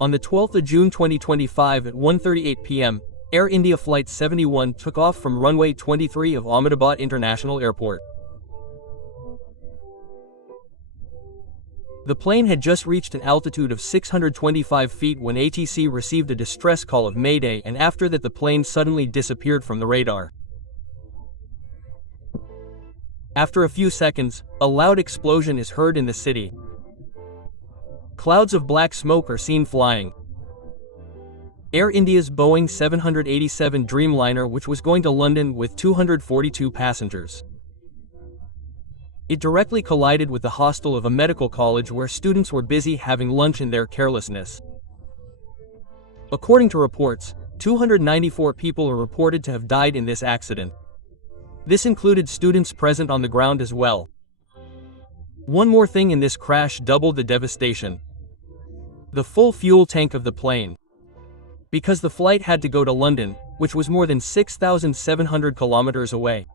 On the 12th of June 2025 at 1:38 p.m., Air India Flight 71 took off from runway 23 of Ahmedabad International Airport. The plane had just reached an altitude of 625 feet when ATC received a distress call of Mayday, and after that the plane suddenly disappeared from the radar. After a few seconds, a loud explosion is heard in the city. Clouds of black smoke are seen flying. Air India's Boeing 787 Dreamliner, which was going to London with 242 passengers. It directly collided with the hostel of a medical college where students were busy having lunch in their carelessness. According to reports, 294 people are reported to have died in this accident. This included students present on the ground as well. One more thing in this crash doubled the devastation. The full fuel tank of the plane. Because the flight had to go to London, which was more than 6,700 kilometers away.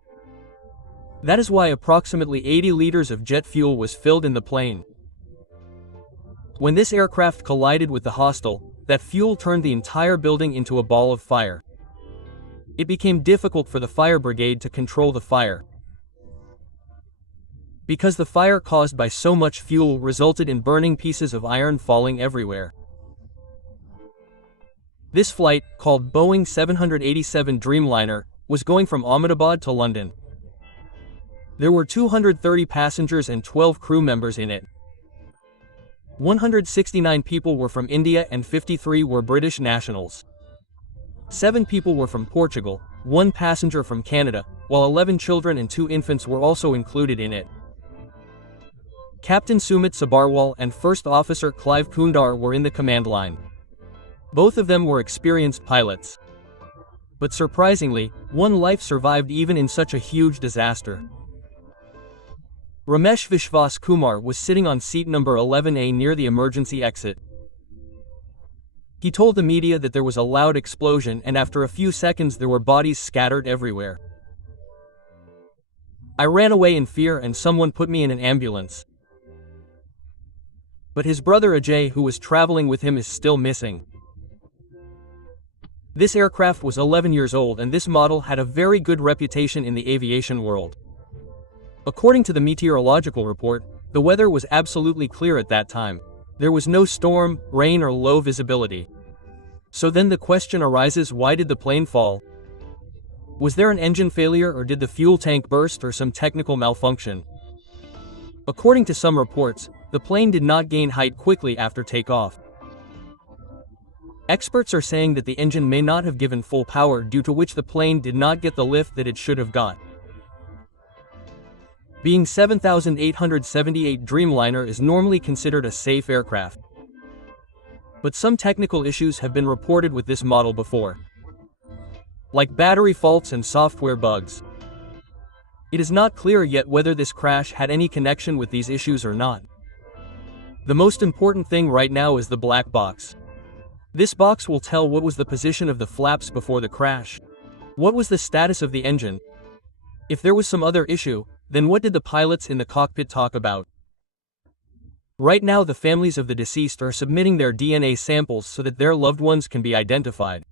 That is why approximately 80 liters of jet fuel was filled in the plane. When this aircraft collided with the hostel, that fuel turned the entire building into a ball of fire. It became difficult for the fire brigade to control the fire. Because the fire caused by so much fuel resulted in burning pieces of iron falling everywhere. This flight, called Boeing 787 Dreamliner, was going from Ahmedabad to London. There were 230 passengers and 12 crew members in it. 169 people were from India and 53 were British nationals. 7 people were from Portugal, 1 passenger from Canada, while 11 children and 2 infants were also included in it. Captain Sumit Sabarwal and First Officer Clive Kundar were in the command line. Both of them were experienced pilots. But surprisingly, 1 life survived even in such a huge disaster. Ramesh Vishwas Kumar was sitting on seat number 11A near the emergency exit. He told the media that there was a loud explosion and after a few seconds there were bodies scattered everywhere. I ran away in fear and someone put me in an ambulance. But his brother Ajay, who was traveling with him, is still missing. This aircraft was 11 years old and this model had a very good reputation in the aviation world. According to the meteorological report, the weather was absolutely clear at that time. There was no storm, rain or low visibility. So then the question arises, why did the plane fall? Was there an engine failure or did the fuel tank burst or some technical malfunction? According to some reports, the plane did not gain height quickly after takeoff. Experts are saying that the engine may not have given full power, due to which the plane did not get the lift that it should have got. Being 7,878 Dreamliner is normally considered a safe aircraft. But some technical issues have been reported with this model before, like battery faults and software bugs. It is not clear yet whether this crash had any connection with these issues or not. The most important thing right now is the black box. This box will tell what was the position of the flaps before the crash. What was the status of the engine? If there was some other issue, then what did the pilots in the cockpit talk about? Right now the families of the deceased are submitting their DNA samples so that their loved ones can be identified.